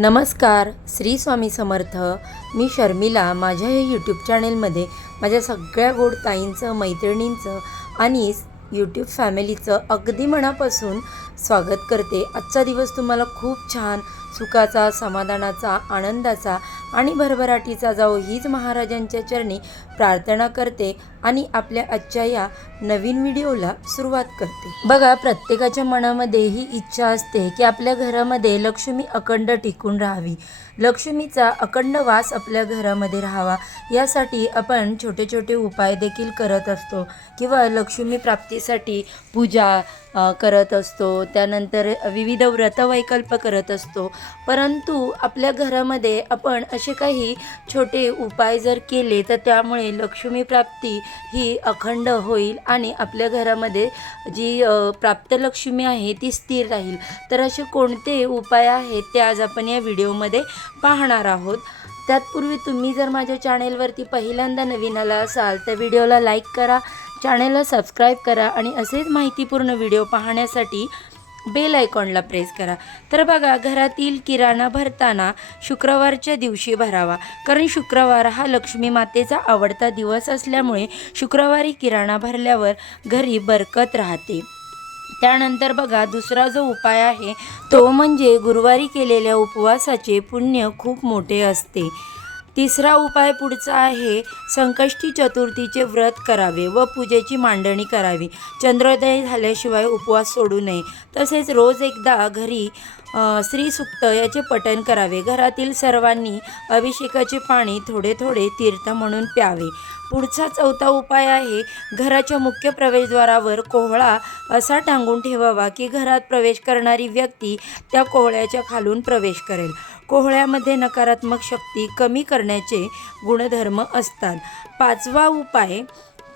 नमस्कार श्री स्वामी समर्थ. मी शर्मिला माझ्या या यूट्यूब चॅनेलमध्ये माझ्या सगळ्या गोड ताईंचं मैत्रिणींचं आणि यूट्यूब फॅमिलीचं अगदी मनापासून स्वागत करते. आजचा दिवस तुम्हाला खूप छान सुखाचा समाधानाचा आनंदाचा आणि भरभराटीचा जाऊ हीच महाराजांच्या चरणी प्रार्थना करते आणि आपल्या आजच्या या नवीन व्हिडिओला सुरुवात करते. बघा प्रत्येकाच्या मनामध्ये ही इच्छा असते की आपल्या घरामध्ये लक्ष्मी अखंड टिकून राहावी. लक्ष्मीचा अखंड वास आपल्या घरामध्ये राहावा. यासाठी आपण छोटे छोटे उपाय देखील करत असतो. किंवा लक्ष्मी प्राप्तीसाठी पूजा करत असतो. त्यानंतर विविध व्रतवैकल्प करत असतो. परंतु आपल्या घरामध्ये आपण असे काही छोटे उपाय जर केले तर त्यामुळे लक्ष्मी प्राप्ती ही अखंड होईल आणि आपल्या घरामध्ये जी प्राप्त लक्ष्मी आहे ती स्थिर राहील. तर असे कोणते उपाय आहेत ते आज आपण या व्हिडिओमध्ये पाहणार आहोत. त्यातपूर्वी तुम्ही जर माझ्या चॅनेलवरती पहिल्यांदा नवीन आला असाल तर व्हिडिओला लाईक करा. चॅनेलला सबस्क्राईब करा आणि असेच माहितीपूर्ण व्हिडिओ पाहण्यासाठी बेल आयकॉनला प्रेस करा. तर बघा घरातील किराणा भरताना शुक्रवारच्या दिवशी भरावा. कारण शुक्रवार हा लक्ष्मी मातेचा आवडता दिवस असल्यामुळे शुक्रवारी किराणा भरल्यावर घरी बरकत राहते. त्यानंतर बघा दुसरा जो उपाय आहे तो म्हणजे गुरुवारी केलेल्या उपवासाचे पुण्य खूप मोठे असते. तिसरा उपाय पुढचा आहे संकष्टी चतुर्थीचे व्रत करावे व पूजेची मांडणी करावी. चंद्रोदय झाल्याशिवाय उपवास सोडू नये. तसेच रोज एकदा घरी अ, श्रीसुक्त याचे पठण करावे. घरातील सर्वांनी अभिषेकाचे पाणी थोडे थोडे तीर्थ म्हणून प्यावे. पुढचा चौथा उपाय आहे घराच्या मुख्य प्रवेशद्वारावर कोहळा असा टांगून ठेवावा की घरात प्रवेश करणारी व्यक्ती त्या कोहळ्याच्या खालून प्रवेश करेल. कोहळ्यामध्ये नकारात्मक शक्ती कमी करण्याचे गुणधर्म असतात. पाचवा उपाय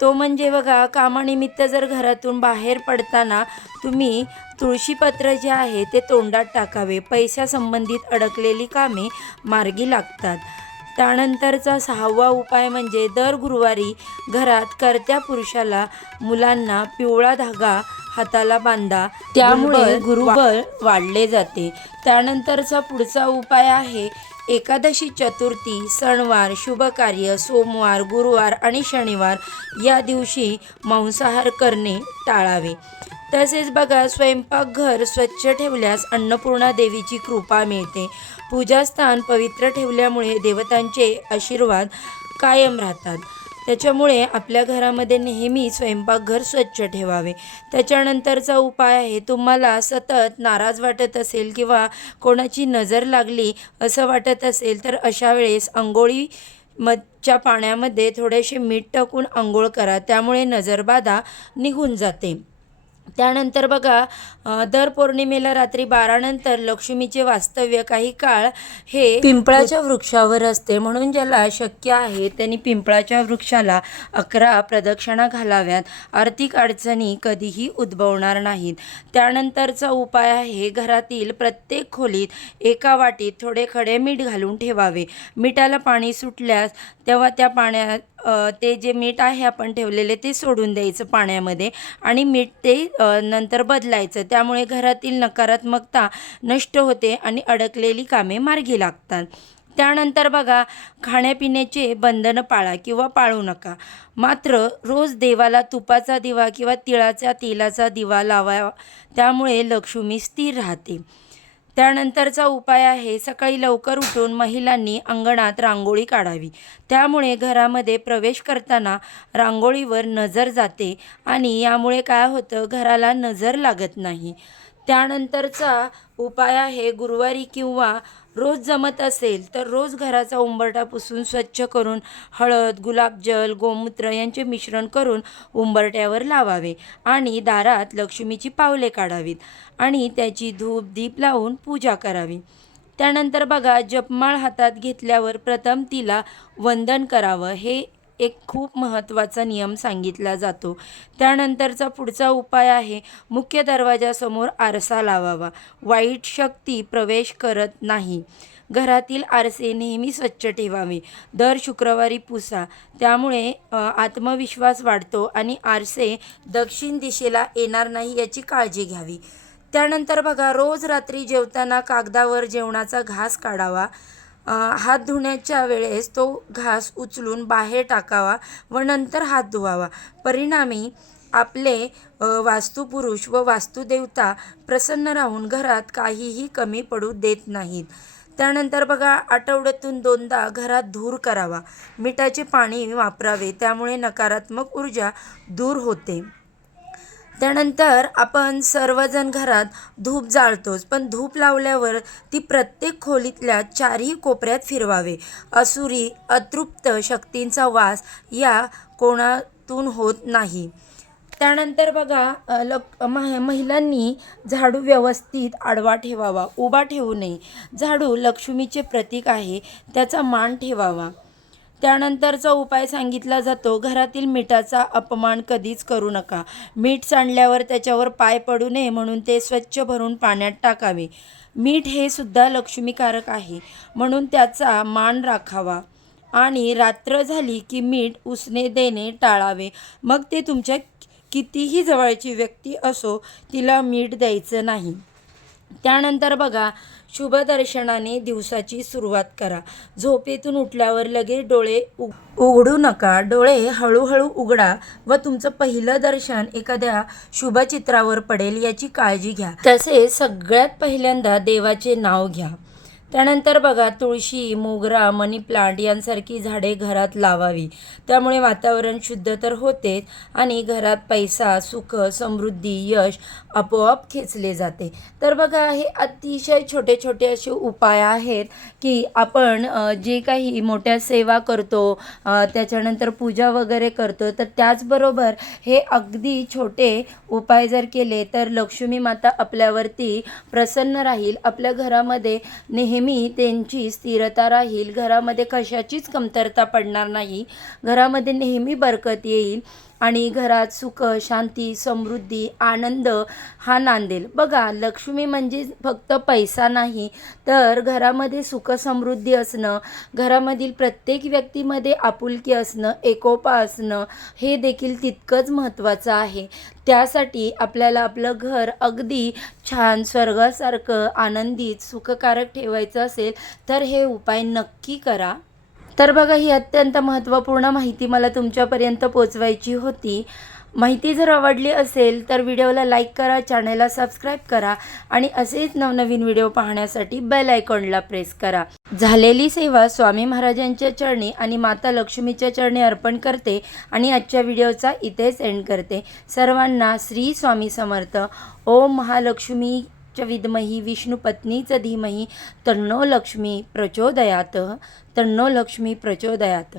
तो म्हणजे बघा कामानिमित्त जर घरातून बाहेर पडताना तुम्ही तुळशीपत्र जे आहे ते तोंडात टाकावे. पैशासंबंधित अडकलेली कामे मार्गी लागतात. त्यानंतरचा सहावा उपाय म्हणजे दर गुरुवारी घरात करत्या पुरुषाला मुलांना पिवळा धागा हाताला बांधा त्यामुळे गुरुबळ वाढले जाते. त्यानंतरचा पुढचा उपाय आहे एकादशी चतुर्थी सणवार शुभकार्य सोमवार गुरुवार आणि शनिवार. या दिवशी मांसाहार करणे टाळावे. तसेच बघा स्वयंपाकघर स्वच्छ ठेवल्यास अन्नपूर्णा देवीची कृपा मिळते. पूजास्थान पवित्र ठेवल्यामुळे देवतांचे आशीर्वाद कायम राहतात. त्याच्यामुळे आपल्या घरामध्ये नेहमी स्वयंपाकघर स्वच्छ ठेवावे. त्याच्यानंतरचा उपाय आहे तुम्हाला सतत नाराज वाटत असेल किंवा कोणाची नजर लागली असं वाटत असेल तर अशा वेळेस आंघोळी मधच्या पाण्यामध्ये थोडेसे मीठ टाकून आंघोळ करा. त्यामुळे नजरबाधा निघून जाते. त्यानंतर बघा दर पौर्णिमेला रात्री बारानंतर लक्ष्मीचे वास्तव्य काही काळ हे पिंपळाच्या वृक्षावर असते. म्हणून ज्याला शक्य आहे त्यांनी पिंपळाच्या वृक्षाला अकरा प्रदक्षिणा घालाव्यात. आर्थिक अडचणी कधीही उद्भवणार नाहीत. त्यानंतरचा उपाय आहे घरातील प्रत्येक खोलीत एका वाटीत थोडे खडे मीठ घालून ठेवावे. मिठाला पाणी सुटल्यास तेव्हा त्या पाण्यात ते जे मीठ आहे आपण ठेवलेले ते सोडून द्यायचं पाण्यामध्ये आणि मीठ ते नंतर बदलायचं. त्यामुळे घरातील नकारात्मकता नष्ट होते आणि अडकलेली कामे मार्गी लागतात. त्यानंतर बघा खाण्यापिण्याचे बंधनं पाळा किंवा पाळू नका. मात्र रोज देवाला तुपाचा दिवा किंवा तिळाच्या तेलाचा दिवा लावा त्यामुळे लक्ष्मी स्थिर राहते. त्यानंतरचा उपाय आहे सकाळी लवकर उठून महिलांनी अंगणात रांगोळी काढावी. त्यामुळे घरामध्ये प्रवेश करताना रांगोळीवर नजर जाते आणि यामुळे काय होतं घराला नजर लागत नाही. त्यानंतरचा उपाय आहे गुरुवारी किंवा रोज जमत असेल तर रोज घराचा उंबरठा पुसून स्वच्छ करून हळद गुलाबजल गोमूत्र यांचे मिश्रण करून उंबरट्यावर लावावे आणि दारात लक्ष्मीची पावले काढावीत आणि त्याची धूप दीप लावून पूजा करावी. त्यानंतर बघा जपमाळ हातात घेतल्यावर प्रथम तिला वंदन करावं हे एक खूप महत्त्वाचा नियम सांगितला जातो. त्यानंतरचा पुढचा उपाय आहे मुख्य दरवाजासमोर आरसा लावावा. वाईट शक्ती प्रवेश करत नाही. घरातील आरसे नेहमी स्वच्छ ठेवावे. दर शुक्रवारी पुसा. त्यामुळे आत्मविश्वास वाढतो आणि आरसे दक्षिण दिशेला येणार नाही याची काळजी घ्यावी. त्यानंतर बघा रोज रात्री जेवताना कागदावर जेवणाचा घास काढावा. हात धुण्याच्या वेळेस तो घास उचलून बाहेर टाकावा व नंतर हात धुवावा. परिणामी आपले वास्तुपुरुष व वास्तुदेवता प्रसन्न राहून घरात काहीही कमी पडू देत नाहीत. त्यानंतर बघा आठवड्यातून दोनदा घरात धूर करावा. मिठाचे पाणी वापरावे त्यामुळे नकारात्मक ऊर्जा दूर होते. त्यानंतर आपण सर्वजण घरात धूप जाळतोच पण धूप लावल्यावर ती प्रत्येक खोलीतल्या चारही कोपऱ्यात फिरवावे. असुरी अतृप्त शक्तींचा वास या कोणातून होत नाही. त्यानंतर बघा ल लक मह महिलांनी झाडू व्यवस्थित आडवा ठेवावा उभा ठेवू नये. झाडू लक्ष्मीचे प्रतीक आहे त्याचा मान ठेवावा. त्यानंतरचा उपाय सांगितला जातो घरातील मिठाचा अपमान कधीच करू नका. मीठ सांडल्यावर त्याच्यावर पाय पडू नये म्हणून ते स्वच्छ भरून पाण्यात टाकावे. मीठ हे सुद्धा लक्ष्मीकारक आहे म्हणून त्याचा मान राखावा. आणि रात्र झाली की मीठ उसने देणे टाळावे. मग ते तुमच्या कितीही जवळची व्यक्ती असो तिला मीठ द्यायचं नाही. त्यानंतर बघा शुभदर्शनाने दिवसाची सुरुवात करा. झोपेतून उठल्यावर लगेच डोळे उग उघडू नका. डोळे हळूहळू उघडा व तुमचं पहिलं दर्शन एखाद्या शुभचित्रावर पडेल याची काळजी घ्या. तसेच सगळ्यात पहिल्यांदा देवाचे नाव घ्या. त्यानंतर बघा तुळशी मोगरा मनी प्लांट यांसारखी झाडे घरात लावावी. त्यामुळे वातावरण शुद्ध तर होतेच आणि घरात पैसा सुख समृद्धी यश आपोआप खेचले जाते. तर बघा हे अतिशय छोटे छोटे असे उपाय आहेत की आपण जे काही मोठ्या सेवा करतो त्याच्यानंतर पूजा वगैरे करतो तर त्याचबरोबर हे अगदी छोटे उपाय जर केले तर लक्ष्मी माता आपल्यावरती प्रसन्न राहील. आपल्या घरामध्ये नेहमी नेहमी त्यांची स्थिरता राहील. घरामध्ये कशाचीच कमतरता पडणार नाही. घरामध्ये नेहमी बरकत येईल. आणि घरात सुख शांती समृद्धी आनंद हा नांदेल. बघा लक्ष्मी म्हणजे फक्त पैसा नाही तर घरामध्ये सुख समृद्धी असणं घरामधील प्रत्येक व्यक्तीमध्ये आपुलकी असणं एकोपा असणं हे देखील तितकंच महत्त्वाचं आहे. त्यासाठी आपल्याला आपलं घर अगदी छान स्वर्गासारखं आनंदित सुखकारक ठेवायचं असेल तर हे उपाय नक्की करा. तर बघा ही अत्यंत महत्त्वपूर्ण माहिती मला तुमच्यापर्यंत पोचवायची होती. माहिती जर आवडली असेल तर व्हिडिओला लाईक करा चॅनलला सबस्क्राईब करा आणि असेच नवनवीन व्हिडिओ पाहण्यासाठी बेल आयकॉनला प्रेस करा. झालेली सेवा स्वामी महाराजांच्या चरणी आणि माता लक्ष्मीच्या चरणी अर्पण करते आणि आजच्या व्हिडिओचा इथेच एंड करते. सर्वांना श्री स्वामी समर्थ. ओम महालक्ष्मी च विद्मही विष्णुपत्नीच धीमही तन्नो लक्ष्मी प्रचोदयात तन्नो लक्ष्मी प्रचोदयात।